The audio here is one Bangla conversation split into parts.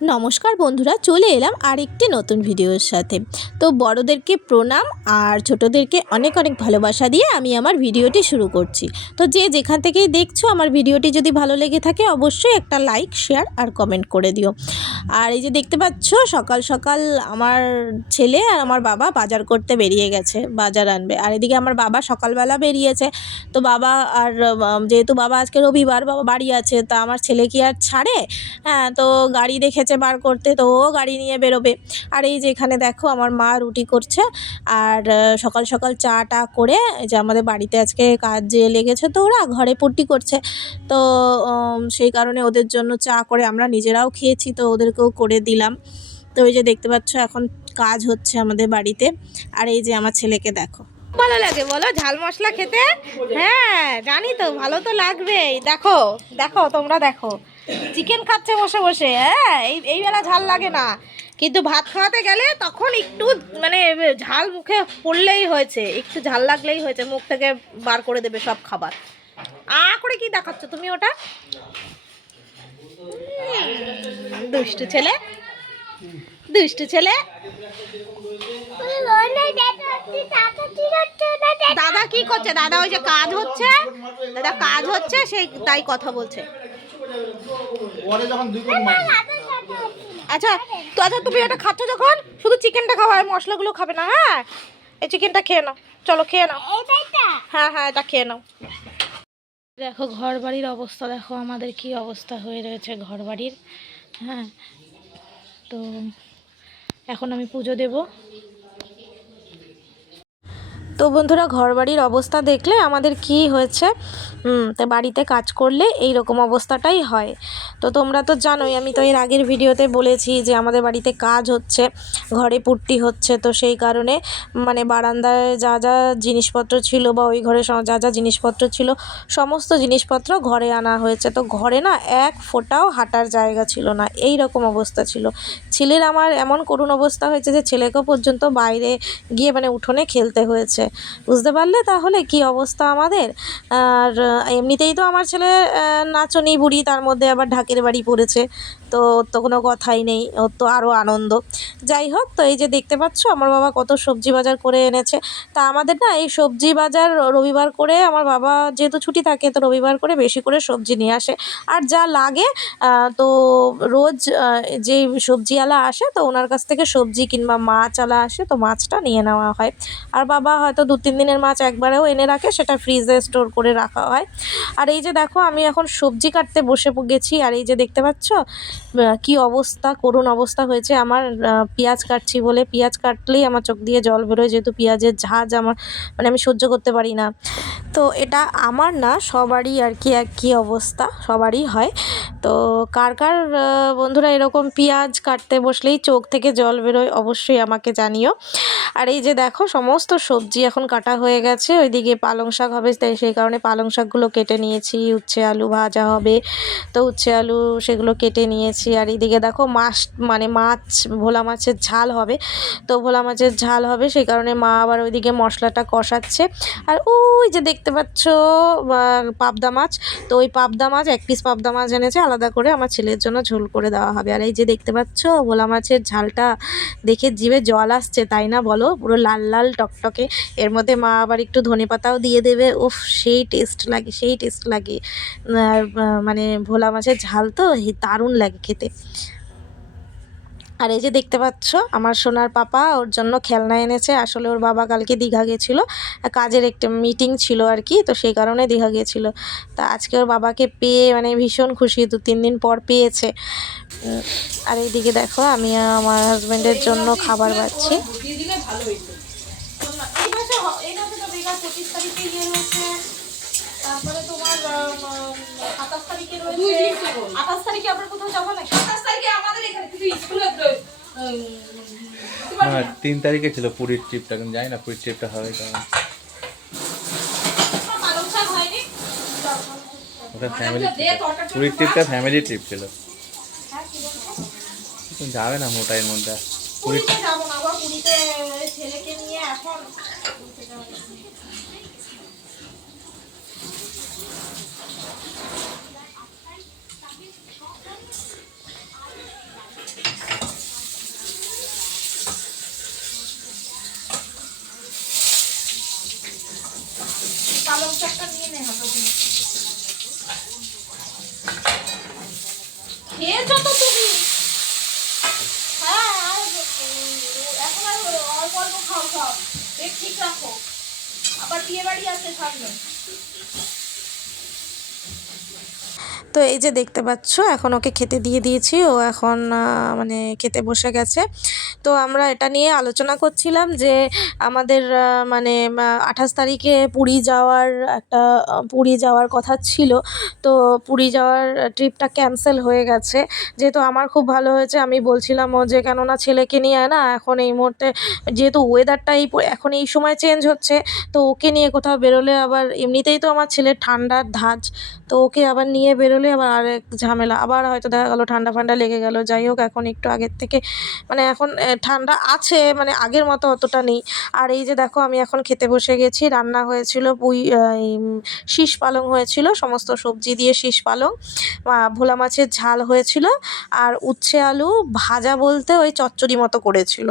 নমস্কার বন্ধুরা, চলে এলাম আরেকটি নতুন ভিডিওর সাথে। তো বড়দেরকে প্রণাম আর ছোটদেরকে অনেক অনেক ভালোবাসা দিয়ে আমি আমার ভিডিওটি শুরু করছি। তো যে যেখান থেকেই দেখছো আমার ভিডিওটি যদি ভালো লেগে থাকে অবশ্যই একটা লাইক, শেয়ার আর কমেন্ট করে দিও। আর এই যে দেখতে পাচ্ছ সকাল সকাল আমার ছেলে আর আমার বাবা বাজার করতে বেরিয়ে গেছে, বাজার আনবে। আর এদিকে আমার বাবা সকালবেলা বেরিয়েছে। তো বাবা আর যেহেতু বাবা আজকে রবিবার, বাবা বাড়ি আছে, তা আমার ছেলে কি আর ছাড়ে? হ্যাঁ, তো গাড়ি দেখেছে বার করতে, তো ও গাড়ি নিয়ে বেরোবে। আর এই যে এখানে দেখো আমার মা রুটি করছে আর সকাল সকাল চা টা করে এই যে আমাদের বাড়িতে আজকে কাজে লেগেছে, তো ওরা ঘরে পট্টি করছে। তো সেই কারণে ওদের জন্য চা করে আমরা নিজেরাও খেয়েছি, তো ওদেরকেও করে দিলাম। তো এই যে দেখতে পাচ্ছ এখন কাজ হচ্ছে আমাদের বাড়িতে। আর এই যে আমার ছেলেকে দেখো, ভালো লাগে বলো ঝাল মশলা খেতে? হ্যাঁ জানি তো, ভালো তো লাগবেই। দেখো দেখো তোমরা দেখো, চিকেন খাচ্ছে বসে বসে। হ্যাঁ, এই বেলা ঝাল লাগে না, কিন্তু ভাত খাওয়াতে গেলে তখন একটু মানে ঝাল মুখে পড়লেই হয়েছে, একটু ঝাল লাগলেই হয়েছে, মুখ থেকে বার করে দেবে সব খাবার। করে কি দেখাচ্ছ তুমি ওটা? দুষ্টু ছেলে, দুষ্টু ছেলে। দাদা কি করছে? দাদা ওই যে কাজ হচ্ছে, দাদা কাজ হচ্ছে, সেই তাই কথা বলছে। আচ্ছা তো আচ্ছা, তুমি এটা খাচ্ছ যখন শুধু চিকেনটা খাওয়া, মশলাগুলো খাবে না। হ্যাঁ, এই চিকেনটা খেয়ে নাও, চলো খেয়ে নাও। হ্যাঁ হ্যাঁ, এটা খেয়ে নাও। দেখো ঘর বাড়ির অবস্থা, দেখো আমাদের কি অবস্থা হয়ে রয়েছে ঘর বাড়ির। হ্যাঁ, তো এখন আমি পুজো দেব। তো বন্ধুরা, ঘরবাড়ির অবস্থা দেখলে আমাদের কি হয়েছে। তো বাড়িতে কাজ করলে এই রকম অবস্থাটাই হয়। তো তোমরা তো জানোই, আমি তো এর আগের ভিডিওতে বলেছি যে আমাদের বাড়িতে কাজ হচ্ছে, ঘরে পূর্তি হচ্ছে। তো সেই কারণে মানে বারান্দায় যা যা জিনিসপত্র ছিল বা ওই ঘরে যা যা জিনিসপত্র ছিল সমস্ত জিনিসপত্র ঘরে আনা হয়েছে। তো ঘরে না এক ফোঁটাও হাঁটার জায়গা ছিল না, এই রকম অবস্থা ছিল। ছেলের আমার এমন করুণ অবস্থা হয়েছে যে ছেলেকেও পর্যন্ত বাইরে গিয়ে মানে উঠোনে খেলতে হয়েছে। বুঝতে পারলে তাহলে কি অবস্থা আমাদের। আর এমনিতেই তো আমার ছেলে নাচনি বুড়ি, তার মধ্যে আবার ঢাকের বাড়ি পড়েছে, তো ওর তো কোনো কথাই নেই, ওর তো আরও আনন্দ। যাই হোক, তো এই যে দেখতে পাচ্ছ আমার বাবা কত সবজি বাজার করে এনেছে। তা আমাদের না এই সবজি বাজার রবিবার করে, আমার বাবা যেহেতু ছুটি থাকে তো রবিবার করে বেশি করে সবজি নিয়ে আসে। আর যা লাগে তো রোজ যেই সবজিওয়ালা আসে তো ওনার কাছ থেকে সবজি কিংবা মাছওয়ালা আসে তো মাছটা নিয়ে নেওয়া হয়। আর বাবা হয়তো 2-3 দিনের মাছ একবারেও এনে রাখে, সেটা ফ্রিজে স্টোর করে রাখা হয়। আর এই যে দেখো আমি এখন সবজি কাটতে বসে গেছি। আর এই যে দেখতে পাচ্ছ কি অবস্থা, করুণ অবস্থা হয়েছে আমার। পেঁয়াজ কাটছি বলে, পেঁয়াজ কাটলেই আমার চোখ দিয়ে জল বেরোয়, যেহেতু পেঁয়াজের ঝাঁজ আমার মানে আমি সহ্য করতে পারি না। তো এটা আমার না, সবারই আর কি একই অবস্থা, সবারই হয়। তো কার কার বন্ধুরা এরকম পেঁয়াজ কাটতে বসলেই চোখ থেকে জল বেরোয় অবশ্যই আমাকে জানিও। আর এই যে দেখো সমস্ত সবজি এখন কাটা হয়ে গেছে, ওইদিকে পালং শাক হবে, তাই সেই কারণে পালং শাকগুলো কেটে নিয়েছি। উচ্ছে আলু ভাজা হবে, তো উচ্ছে আলু সেগুলো কেটে নিয়েছি। আর এইদিকে দেখো মাছ মানে মাছ, ভোলা মাছের ঝাল হবে। তো ভোলা মাছের ঝাল হবে সেই কারণে মা আবার ওইদিকে মশলাটা কষাচ্ছে। আর ওই যে দেখতে পাচ্ছ পাবদা মাছ, তো ওই পাবদা মাছ 1 পিস পাবদা মাছ এনেছে আলাদা করে আমার ছেলের জন্য ঝোল করে দেওয়া হবে। আর এই যে দেখতে পাচ্ছ ভোলা মাছের ঝালটা দেখে জিভে জল আসছে, তাই না বলো? পুরো লাল লাল টকটকে, এর মধ্যে মা আবার একটু ধনেপাতাও দিয়ে দেবে। উফ, সেই টেস্ট লাগে, সেই টেস্ট লাগে। আর মানে ভোলা মাছের ঝাল তো দারুণ লাগে খেতে। আর এই যে দেখতে পাচ্ছ আমার সোনার পাপা ওর জন্য খেলনা এনেছে। আসলে ওর বাবা কালকে দীঘা গেছিলো, কাজের একটা মিটিং ছিল আর কি, তো সেই কারণে দীঘা গেছিলো। তা আজকে ওর বাবাকে পেয়ে মানে ভীষণ খুশি, 2-3 দিন পর পেয়েছে। আর এইদিকে দেখো আমি আমার হাজব্যান্ডের জন্য খাবার বাড়ছি। তারপরে তোমার 27 তারিখে রয়েছে, 28 তারিখে আমরা কোথাও যাবো না? 27 তারিখে আমাদের এখানে কিছু স্কুলে 3 তারিখে ছিল পুরীর ট্রিপটা, কিন্তু জানি না পুরীর ট্রিপটা হবে কেমন। ওটা ফ্যামিলি, পুরীর ট্রিপটা ফ্যামিলি ট্রিপ ছিল, যাবে না মোটা এর মধ্যে। পুরীতে যাবো না, আবার পুরীতে ছেলেকে নিয়ে এখন এখন আর অল্প অল্প খাও সব, পেট ঠিক রাখো, আবার বিয়ে বাড়ি আছে সামনে। তো এই যে দেখতে পাচ্ছ এখন ওকে খেতে দিয়ে দিয়েছি, ও এখন মানে খেতে বসে গেছে। তো আমরা এটা নিয়ে আলোচনা করছিলাম যে আমাদের মানে 28 তারিখে পুরী যাওয়ার একটা পুরী যাওয়ার কথা ছিল। তো পুরী যাওয়ার ট্রিপটা ক্যান্সেল হয়ে গেছে। যেহেতু আমার খুব ভালো হয়েছে, আমি বলছিলাম ও যে কেননা ছেলেকে নিয়ে না এখন এই মুহূর্তে যেহেতু ওয়েদারটা এখন এই সময় চেঞ্জ হচ্ছে, তো ওকে নিয়ে কোথাও বেরোলে আবার এমনিতেই তো আমার ছেলের ঠান্ডার ধাঁচ, তো ওকে আবার নিয়ে বেরোলে আবার আরেক ঝামেলা, আবার হয়তো দেখা গেলো ঠান্ডা ফান্ডা লেগে গেল। যাই হোক এখন একটু আগের থেকে মানে এখন ঠান্ডা আছে, মানে আগের মতো অতটা নেই। আর এই যে দেখো আমি এখন খেতে বসে গেছি। রান্না হয়েছিল শীষ পালং হয়েছিল, সমস্ত সবজি দিয়ে শীষ পালং, ভোলা মাছের ঝাল হয়েছিল, আর উচ্ছে আলু ভাজা বলতে ওই চচ্চড়ি মতো করেছিল।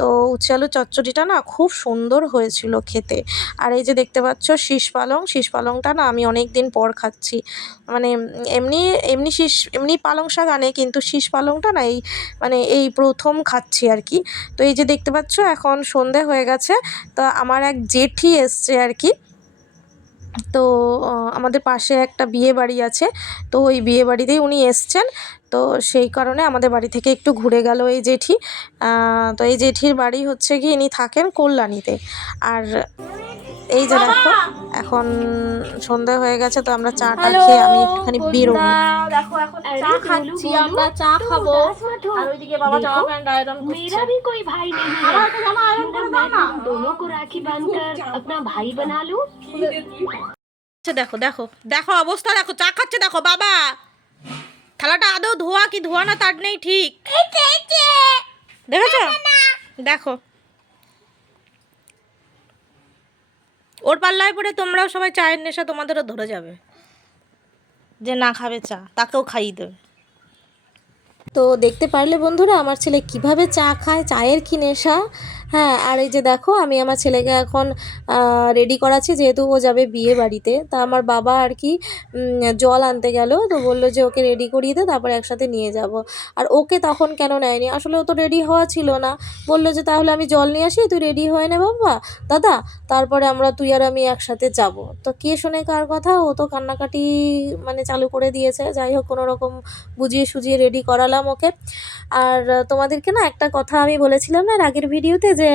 তো উচ্ছে আলু চচ্চড়িটা না খুব সুন্দর হয়েছিল খেতে। আর এই যে দেখতে পাচ্ছ শীষ পালংটা না আমি অনেক দিন পর খাচ্ছি। মানে এমনি পালং শাক আনে, কিন্তু শীষ পালংটা না এই প্রথম খাচ্ছি আর কি। তো এই যে দেখতে পাচ্ছ এখন সন্ধে হয়ে গেছে, তো আমার এক জেঠি এসছে আর কি। তো আমাদের পাশে একটা বিয়ে বাড়ি আছে, তো ওই বিয়ে বাড়িতেই উনি এসছেন। তো সেই কারণে আমাদের বাড়ি থেকে একটু ঘুরে গেল এই জেঠি। তো এই জেঠির বাড়ি হচ্ছে কি ইনি থাকেন কল্যাণীতে। আর এই যে দেখো এখন সন্ধ্যা হয়ে গেছে, তো আমরা চাটা খেয়ে আমি একটুখানি বেরোবো। দেখো এখন চা খাচ্ছি, আমরা চা খাবো। আর ওইদিকে বাবা জামা প্যান্ট আয়রন করছে। मेरा भी कोई भाई नहीं है। আমার একটা জামা আয়রন করে দাও না। दोनों को राखी बांधकर अपना भाई बना लूं। দেখো দেখো দেখো অবস্থা দেখো, চা খাচ্ছে দেখো বাবা। থালাটা আদৌ ধোয়া কি ধোয়া না তার নেই ঠিক, দেখেছো? দেখো ওর পাল্লায় পড়ে তোমরাও সবাই চায়ের নেশা তোমাদেরও ধরে যাবে, যে না খাবে চা তাকেও খাইয়ে দেবে। তো দেখতে পারলে বন্ধুরা আমার ছেলে কিভাবে চা খায়, চায়ের কি নেশা। হ্যাঁ, আর এই যে দেখো আমি আমার ছেলেকে এখন রেডি করাচ্ছি, যেহেতু ও যাবে বিয়ে বাড়িতে। তা আমার বাবা আর কি জল আনতে গেল, তো বললো যে ওকে রেডি করিয়ে দে, তারপরে একসাথে নিয়ে যাব। আর ওকে তখন কেন নেয়নি, আসলে ও তো রেডি হওয়া ছিল না। বললো যে তাহলে আমি জল নিয়ে আসি, তুই রেডি হয়ে নে বাবা দাদা, তারপরে তুই আর আমি একসাথে যাব। তো কে শোনে কার কথা, ও তো কান্নাকাটি মানে চালু করে দিয়েছে। যাই হোক কোনো রকম বুঝিয়ে সুজিয়ে রেডি করালাম ওকে। আর তোমাদেরকে না একটা কথা আমি বলেছিলাম না এর আগের ভিডিওতে, যে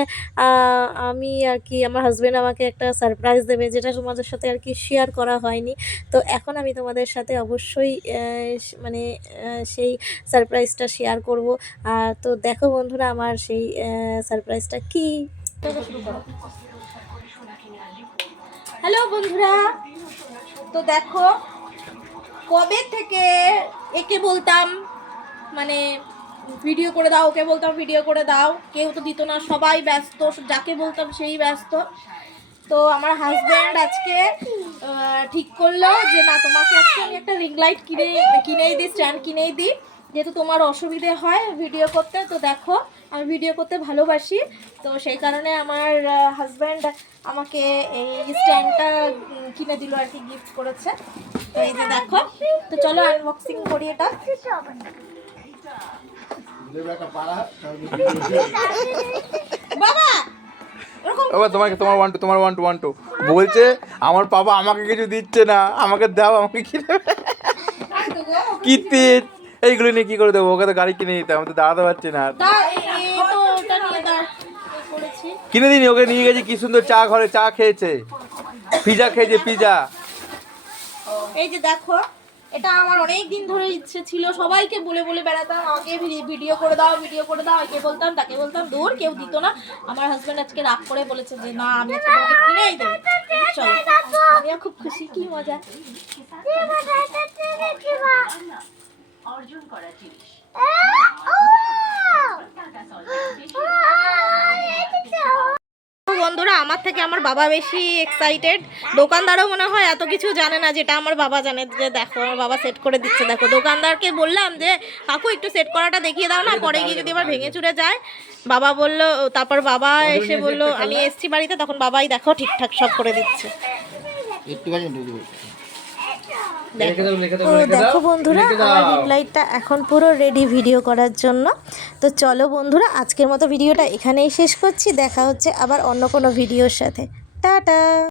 আমি আর কি আমার হাজব্যান্ড আমাকে একটা সারপ্রাইজ দেবে, যেটা তোমাদের সাথে আর কি শেয়ার করা হয়নি। তো এখন আমি তোমাদের সাথে অবশ্যই মানে সেই সারপ্রাইজটা শেয়ার করব। তো দেখো বন্ধুরা আমার সেই সারপ্রাইজটা কি। হ্যালো বন্ধুরা, তো দেখো কবে থেকে একে বলতাম মানে ভিডিও করে দাও, ওকে বলতাম ভিডিও করে দাও, কেউ তো দিত না, সবাই ব্যস্ত, যাকে বলতাম সেই ব্যস্ত। তো আমার হাজব্যান্ড আজকে ঠিক করলো যে না তোমাকে আজকে আমি একটা রিং লাইট কিনেই দিই, স্ট্যান্ড কিনেই দিই, যেহেতু তোমার অসুবিধে হয় ভিডিও করতে। তো দেখো আমি ভিডিও করতে ভালোবাসি, তো সেই কারণে আমার হাজব্যান্ড আমাকে এই স্ট্যান্ডটা কিনে দিল আর কি, গিফট করেছে। তো এই যে দেখো, তো চলো আনবক্সিং করি এটা। বাবা বাবা তোমার 1 2 1 2 বলছে আমার বাবা আমাকে কিছু দিচ্ছে না, আমাকে দাও, আমাকে কি দেবে কি তেজ এইগুলো নিয়ে কি করে দেবো, ওকে তো গাড়ি কিনে দিতে, আমি তো দাঁড়াতে পারছি না। কিনে দিনি, ওকে নিয়ে গেছি, কি সুন্দর চা, ঘরে চা খেয়েছে, পিজা খেয়েছে, পিজা। এই যে দেখো এটা আমার অনেক দিন ধরে ইচ্ছে ছিল, সবাইকে বলে বলে বেড়াতাম আগে ভিডিও করে দাও, ভিডিও করে দাও, একে বলতাম তাকে বলতাম, দূর কেউ দিত না। আমার হাজব্যান্ড আজকে রাগ করে বলেছে যে না আমি তোমাকে কিনেই দেবো। চলো আমিও খুব খুশি, কি মজা। অর্জন করা জিনিস বন্ধুরা, আমার থেকে আমার বাবা বেশি এক্সাইটেড। দোকানদারও মনে হয় এত কিছু জানে না যেটা আমার বাবা জানে, যে দেখো আমার বাবা সেট করে দিচ্ছে। দেখো দোকানদারকে বললাম যে কাকু একটু সেট করাটা দেখিয়ে দাও না, পরে গিয়ে যদি আবার ভেঙে চুরে যায়। বাবা বললো, তারপর বাবা এসে বললো আমি এসছি বাড়িতে, তখন বাবাই দেখো ঠিকঠাক সব করে দিচ্ছে। তো দেখো বন্ধুরা আমার রিং লাইটটা এখন পুরো রেডি ভিডিও করার জন্য। তো চলো বন্ধুরা, আজকের মতো ভিডিওটা এখানেই শেষ করছি। দেখা হচ্ছে আবার অন্য কোনো ভিডিওর সাথে। টাটা।